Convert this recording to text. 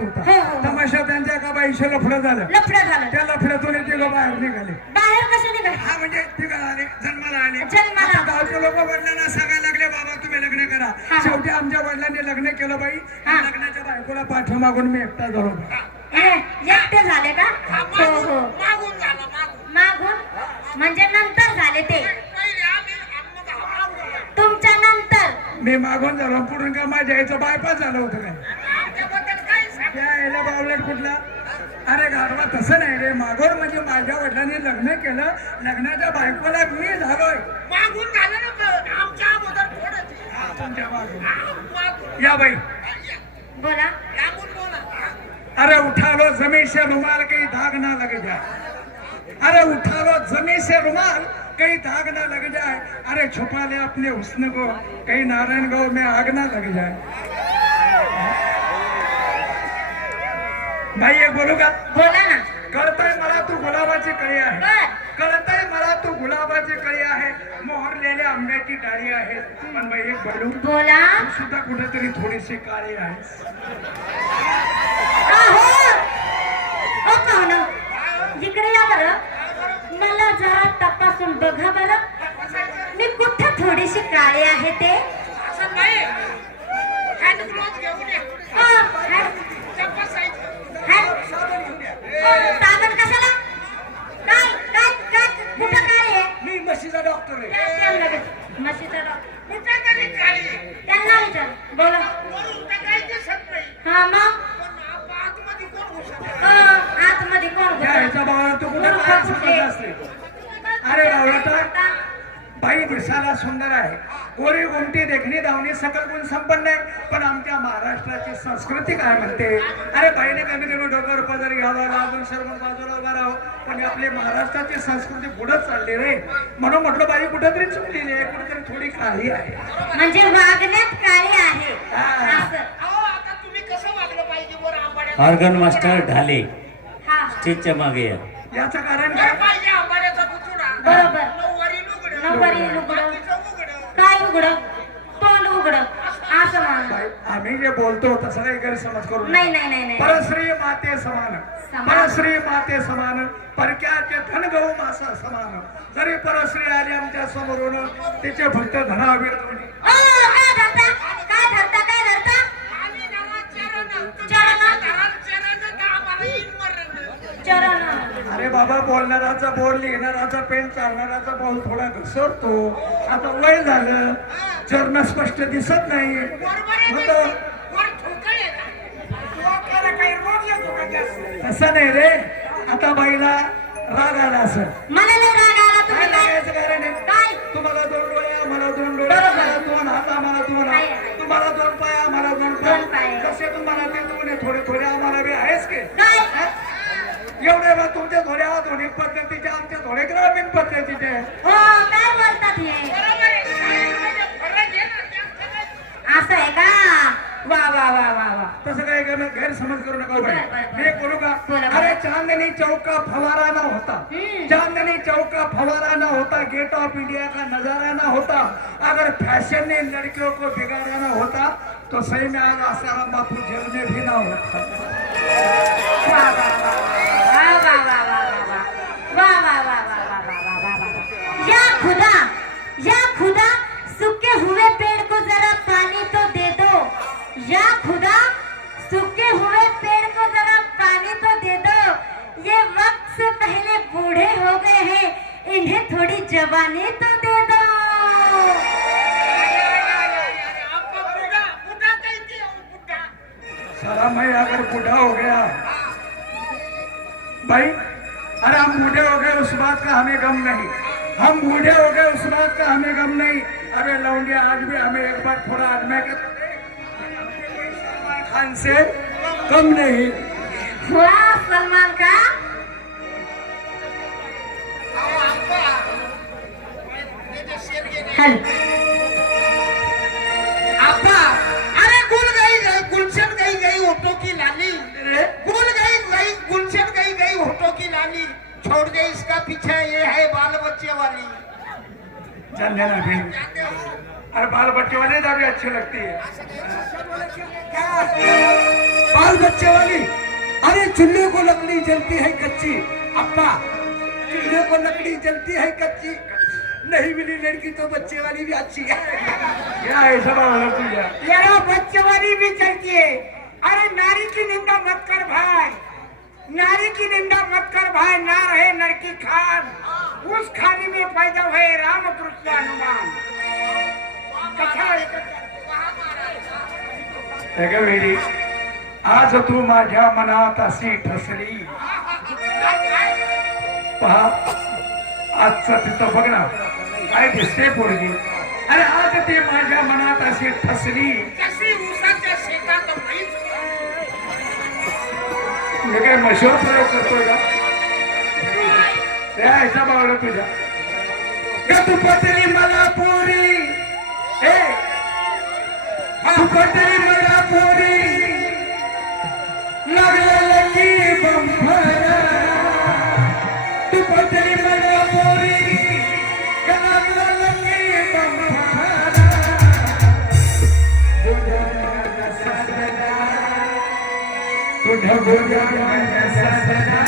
होता. हो, हो. तमाशा त्यांच्या का बाईशी लफडं झालं. लफडं झालं. त्या लफड्यातून ते लोक बाहेर निघाले. बाहेर कसं निघाल? हा म्हणजे आले जन्माला आले. जन्माला. गावचे लोक वडिलांना सांगायला लागले बाबा तुम्ही लग्न करा. शेवटी आमच्या वडिलांनी लग्न केलं बाई. लग्नाच्या बायकोला पाठीमागून मी एकटा झालो. हे, एकटे झाले का? हो हो मागून झाला मागून. मागून? म्हणजे नंतर झाले ते. तुमच्या नंतर. मी मागून झालो पुढून का माझ्या आईचं बायपास झालं होतं काय? बावलट कुठला? अरे गाढवा तसं नाही रे. मागोर म्हणजे माझ्या वडिलांनी लग्न केलं. लग्नाच्या बायकोला मी झालोय. मागून झालं ना पण आमच्या अगोदर थोडं हा, तुमच्या मागून. मागून. या बाई. बोला. अरे उठा लो जमीन से रुमाल कहीं दाग ना लग जाए अरे उठा लो जमीन से रुमाल कहीं दाग ना लग जाए अरे छुपा ले अपने हुस्न को कहीं नारायण गांव में आग ना लग जाए भाई एक बोलू का? बोला ना. कळतंय मला तू गुलाबाची कळी आहे. कळतंय मला तू गुलाबाची कळी आहे. मोहरलेल्या आंब्याची डाळी आहे. पण बाई एक बोलू? बोला. सुद्धा कुठेतरी थोडीशी काळी पाहुणं इकडे या बरं. मला जरा तपासून बघा बरं. मी कुठं थोडीशी काळी आहे ते? असं नाही. घेऊन ये अ, हॅ- तपासायचं हॅ- अ, साबण कशाला? काय काय काय? कुठं काय आहे? मी म्हशीचा डॉक्टर आहे. म्हशीचं डॉ- कुठं तरी खाली त्यांना विचार. बोला. वरून हा मग? पण आतमध्ये कोण अ, आतमध्ये? ह्याच्या भावाला तू कुठे काय? समजत असते दिसायला सुंदर आहे. गोरी गोमटी देखणी धावणी सकल गुण संपन्न आहे. पण आमच्या महाराष्ट्राची संस्कृती काय म्हणते? अरे बाईने कमी कमी डोक्यावर पदर घ्यावा लागून सर्व बाजूला उभा राहावं पण आपली महाराष्ट्राची संस्कृती पुढे चालली रे. म्हणून म्हटलं बाई कुठेतरी चुकलेली आहे कुठेतरी थोडी काळी आहे. म्हणजे वागण्यात काळी आहे. हा. असं. अहो आता तुम्ही कसं वागलं पाहिजे बरं आंबाड्यात ऑर्गन मास्टर ढाले. हा. स्टेजच्या मागे या. याचं कारण काय? आम्ही जे बोलतो तसं काही गैरसमज करू. नाही नाही नाही नाही. परश्री माते समान. समान. परश्री माते समान. परक्याचे धन गहू मासा समान. जरी परश्री आली आमच्या समोरून तिचे फक्त धनावीर अरे बाबा बोलणाराचा बोल लिहिणाराचा पेन चालणाराचा बोल थोडा घसरतो. आता वय झालं. जर्ण स्पष्ट दिसत नाही. तसं नाही रे. आता बाईला राग आला असं तुम्हाला दोन डोळे मला दोन हात आम्हाला दोन तुम्हाला दोन पाय आम्हाला दोन पाय. कसे तुम्हाला ते तुम्ही थोडे थोडे आम्हाला बी आहेच की. एवढे बा तुमचे थोडे आधुनिक पद्धतीचे आमचे थोडे ग्रामीण पद्धतीचे. हो काय बोलतात हे? ना. असं आहे का? वा वा वा वा वा. तसं काही करणं गैरसमज करू नका बाई. बरं, बरं, बरं. मी एक बोलू का? बोला, बोला. अरे चांदनी चौका फवारा ना होता? हम्म. चांदनी चौका फवारा ना होता? गेट ऑफ इंडिया का नजारा ना होता? अगर फैशन ने लड़कियों को बिगाड़ा ना होता तो सही में आज आसाराम बापू जेल में भी ना होता। वा वा वा वा. तो तो पहले हो गए हैं इन्हें थोड़ी जवानी तो दे दो हो. सारा मैं अगर बूढ़ा हो गया भाई अरे हम बूढ़े हो गए उस बात का हमें गम नहीं। हम बूढ़े हो गए उस बात का हमें गम नहीं। अरे लौंडे आज भी हमें एक बार थोड़ा आजमा के सलमान खान से कम नहीं। हुआ सलमान का. हल। पीछे ये है बाल बच्चे वाली। चल लेना फिर। अरे बाल बच्चे वाले भी अच्छी लगती है। क्या बच्चे वाली। अरे चूल्हे को लकड़ी जलती है कच्ची। अप्पा चूल्हे को लकड़ी जलती है कच्ची। नहीं मिली लड़की तो बच्चे वाली भी अच्छी है। क्या ऐसा बावला तुझ्या यारो भी चलती है। अरे नारी की निंदा मत कर भाई। नारी की निंदा मत कर भाई ना रहे नर की खान। उस खानी में पैदा हुए रामकृष्ण हनुमान कथा वेडी आज तू माझ्या मनात अशी ठसली। पहा आजचं तिथं बघ ना काय दिसते पोरगी. अरे आज ती माझ्या मनात अशी ठसली. कशी ऊसाच्या शेतात हे काय मशीवर प्रयोग करतोय का? त्या ह्याचा बावला तुझ्या तू पटली मला पुरी ए तू पटली तुझ्या गोड्या सासऱ्या